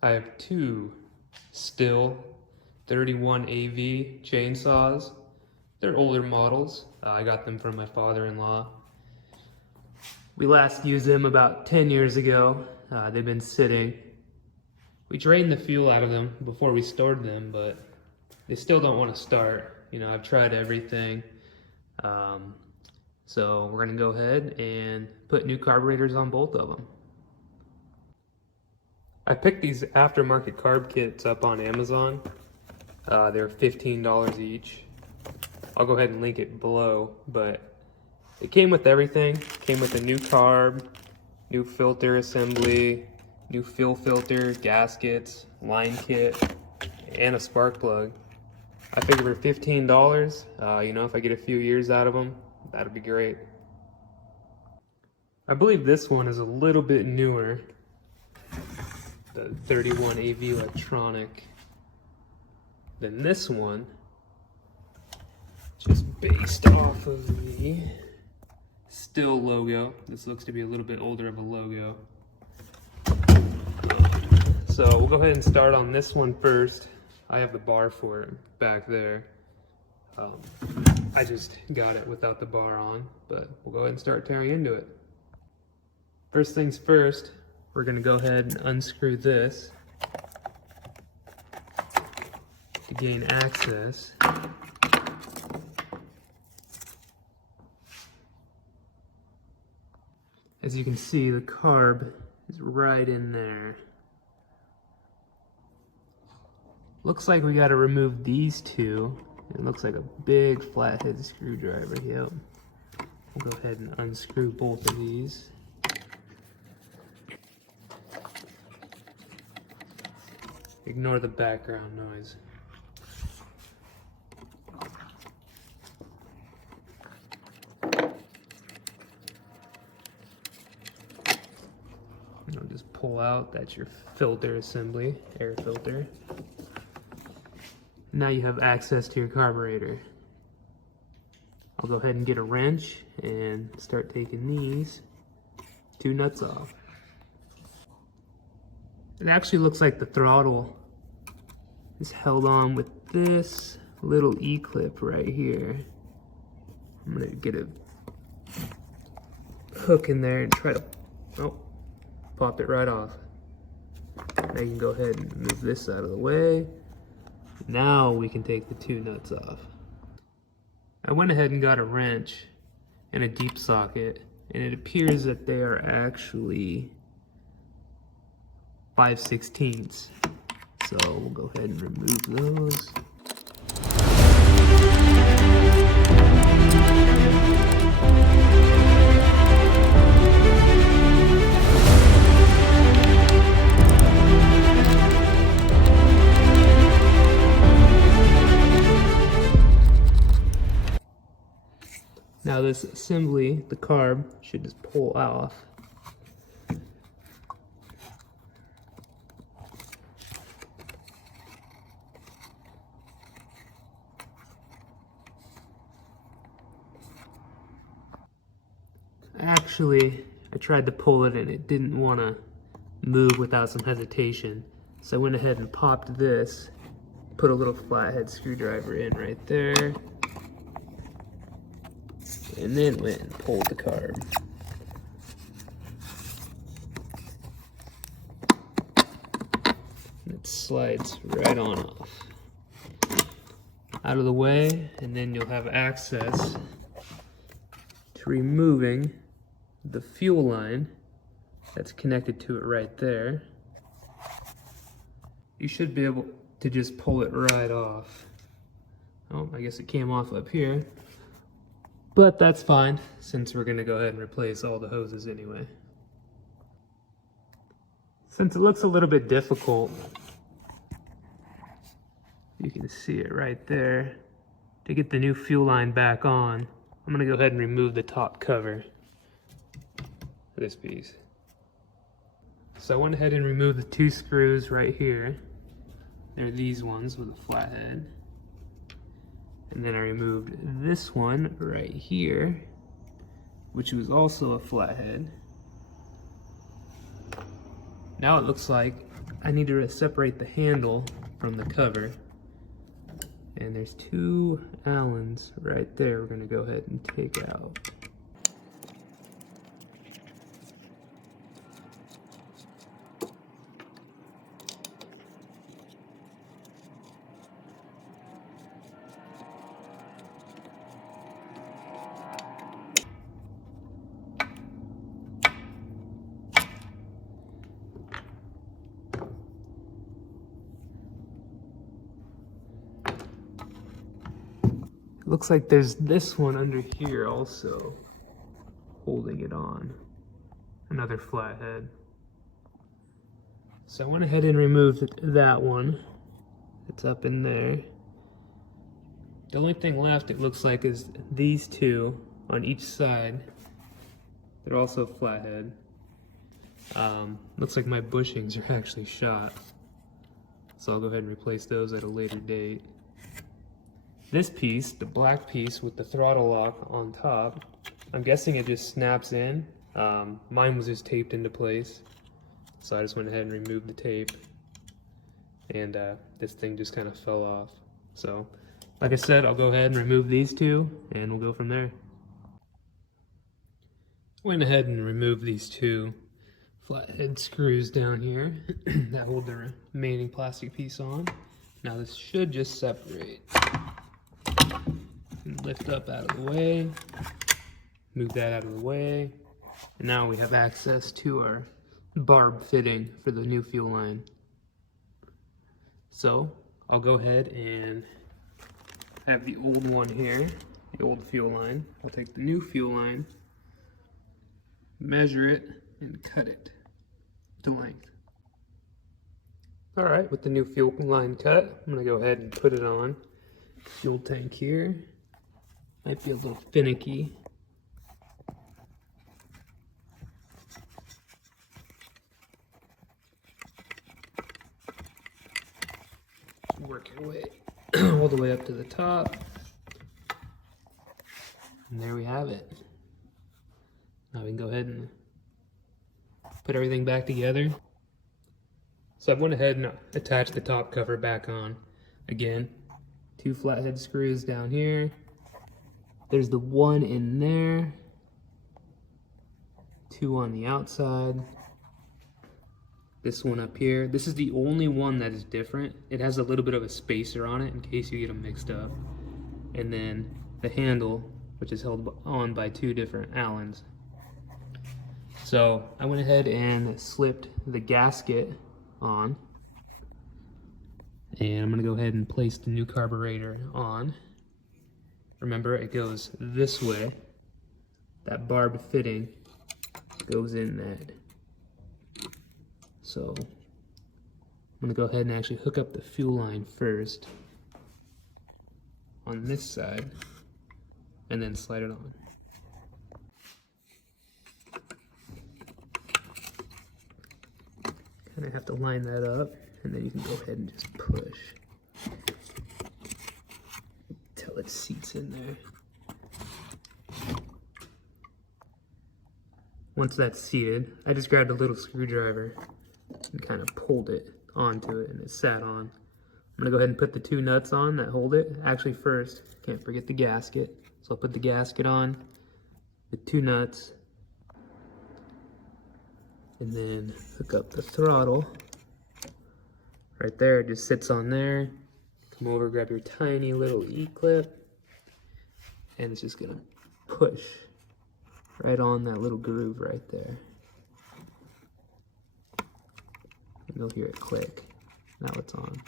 I have two Stihl 31 AV chainsaws. They're older models. I got them from my father-in-law. We last used them about 10 years ago. They've been sitting. We drained the fuel out of them before we stored them, but they still don't want to start. You know, I've tried everything. So we're gonna go ahead and put new carburetors on both of them. I picked these aftermarket carb kits up on Amazon. They're $15 each. I'll go ahead and link it below, but it came with everything. It came with a new carb, new filter assembly, new fuel filter, gaskets, line kit, and a spark plug. I figured for $15, you know, if I get a few years out of them, that'd be great. I believe this one is a little bit newer, the 31 AV electronic, than this one, just based off of the Stihl logo. This looks to be a little bit older of a logo. So we'll go ahead and start on this one first. I have the bar for it back there. I just got it without the bar on, but we'll go ahead and start tearing into it. First things first, we're gonna go ahead and unscrew this to gain access. As you can see, the carb is right in there. Looks like we gotta remove these two. It looks like a big flathead screwdriver. Yep. We'll go ahead and unscrew both of these. Ignore the background noise. I'll just pull out, that's your filter assembly, air filter. Now you have access to your carburetor. I'll go ahead and get a wrench and start taking these two nuts off. It actually looks like the throttle is held on with this little E-clip right here. I'm gonna get a hook in there and try to, oh, pop it right off. Now you can go ahead and move this out of the way. Now we can take the two nuts off. I went ahead and got a wrench and a deep socket, and it appears that they are actually 5/16. So we'll go ahead and remove those. Now this assembly, the carb, should just pull off. Actually, I tried to pull it and it didn't want to move without some hesitation. So I went ahead and popped this, put a little flathead screwdriver in right there, and then went and pulled the carb. And it slides right on off. Out of the way, and then you'll have access to removing the fuel line that's connected to it right there. You should be able to just pull it right off. Oh, I guess it came off up here. But that's fine, since we're gonna go ahead and replace all the hoses anyway. Since it looks a little bit difficult, you can see it right there. To get the new fuel line back on, I'm gonna go ahead and remove the top cover for this piece. So I went ahead and removed the two screws right here. They're these ones with a flathead. And then I removed this one right here, which was also a flathead. Now it looks like I need to separate the handle from the cover. And there's 2 Allens right there we're gonna go ahead and take out. Looks like there's this one under here also holding it on. Another flathead. So I went ahead and removed that one. It's up in there. The only thing left, it looks like, is these 2 on each side. They're also flathead. Looks like my bushings are actually shot. So I'll go ahead and replace those at a later date. This piece, the black piece with the throttle lock on top, I'm guessing it just snaps in. Mine was just taped into place. So I just went ahead and removed the tape. And this thing just kind of fell off. So, like I said, I'll go ahead and remove these 2 and we'll go from there. Went ahead and removed these 2 flathead screws down here that hold the remaining plastic piece on. Now this should just separate. Lift up out of the way, move that out of the way, and now we have access to our barb fitting for the new fuel line. So I'll go ahead and have the old one here, the old fuel line. I'll take the new fuel line, measure it, and cut it to length. Alright, with the new fuel line cut, I'm going to go ahead and put it on. Fuel tank here. Might be a little finicky. Work your way all the way up to the top. And there we have it. Now we can go ahead and put everything back together. So I went ahead and attached the top cover back on. Again, 2 flathead screws down here. There's the 1 in there. 2 on the outside. This one up here. This is the only one that is different. It has a little bit of a spacer on it in case you get them mixed up. And then the handle, which is held on by 2 different Allens. So I went ahead and slipped the gasket on. And I'm going to go ahead and place the new carburetor on. Remember, it goes this way. That barbed fitting goes in that. So I'm going to go ahead and actually hook up the fuel line first on this side and then slide it on. Kind of have to line that up, and then you can go ahead and just push until it seats in there. Once that's seated, I just grabbed a little screwdriver and kind of pulled it onto it, and it sat on. I'm gonna go ahead and put the 2 nuts on that hold it. Actually, first, can't forget the gasket. So I'll put the gasket on, the 2 nuts, and then hook up the throttle. Right there, it just sits on there. Come over, grab your tiny little E-clip, and it's just gonna push right on that little groove right there. And you'll hear it click. Now it's on.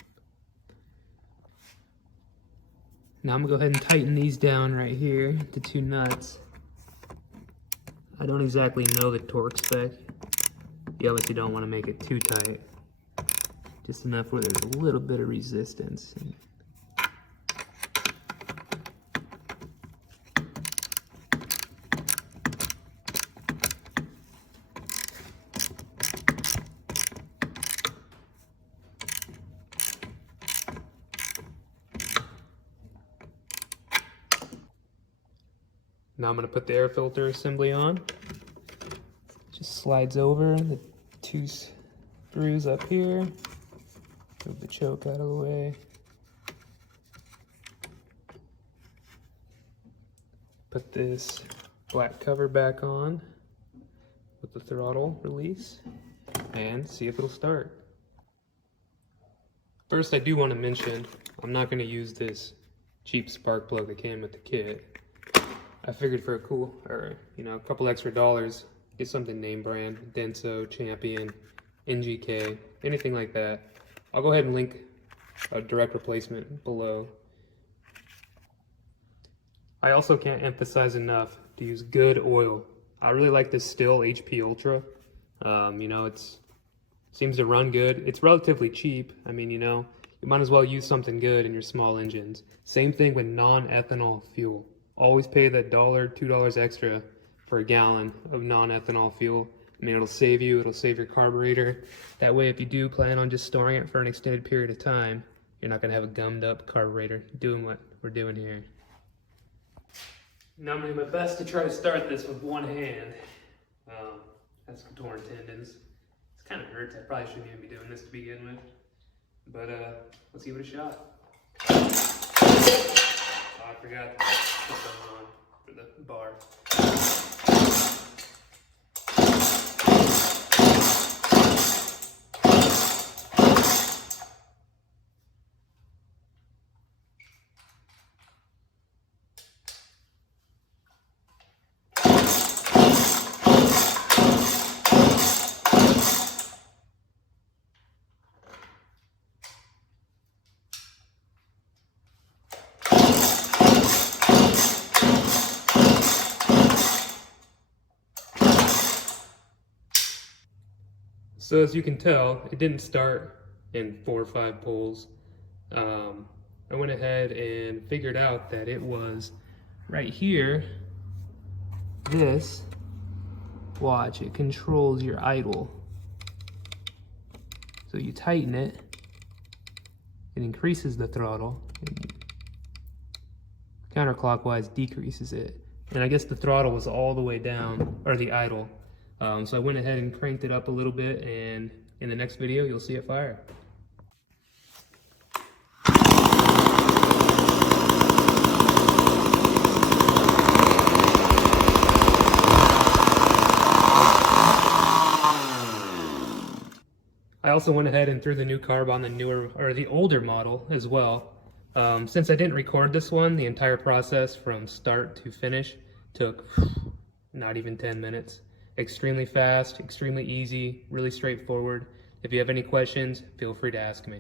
Now I'm gonna go ahead and tighten these down right here, the 2 nuts. I don't exactly know the torque spec. You obviously don't want to make it too tight. Just enough where there's a little bit of resistance. Now I'm going to put the air filter assembly on. Just slides over the 2 screws up here. Move the choke out of the way. Put this black cover back on with the throttle release and see if it'll start. First, I do want to mention, I'm not going to use this cheap spark plug that came with the kit. I figured for a couple extra dollars, get something name brand, Denso, Champion, NGK, anything like that. I'll go ahead and link a direct replacement below. I also can't emphasize enough to use good oil. I really like this Stihl HP Ultra. It seems to run good. It's relatively cheap. I mean, you might as well use something good in your small engines. Same thing with non-ethanol fuel. Always pay that $1, $2 extra for a gallon of non-ethanol fuel. I mean, it'll save you, it'll save your carburetor. That way, if you do plan on just storing it for an extended period of time, you're not gonna have a gummed up carburetor doing what we're doing here. Now I'm doing my best to try to start this with one hand. That's some torn tendons. It kind of hurts. I probably shouldn't even be doing this to begin with. But let's give it a shot. Oh, I forgot to put something on for the bar. So as you can tell, it didn't start in 4 or 5 pulls. I went ahead and figured out that it was right here. This, watch, it controls your idle. So you tighten it, it increases the throttle, and counterclockwise decreases it. And I guess the throttle was all the way down, or the idle. So I went ahead and cranked it up a little bit, and in the next video, you'll see it fire. I also went ahead and threw the new carb on the older model as well. Since I didn't record this one, the entire process from start to finish took not even 10 minutes. Extremely fast, extremely easy, really straightforward. If you have any questions, feel free to ask me.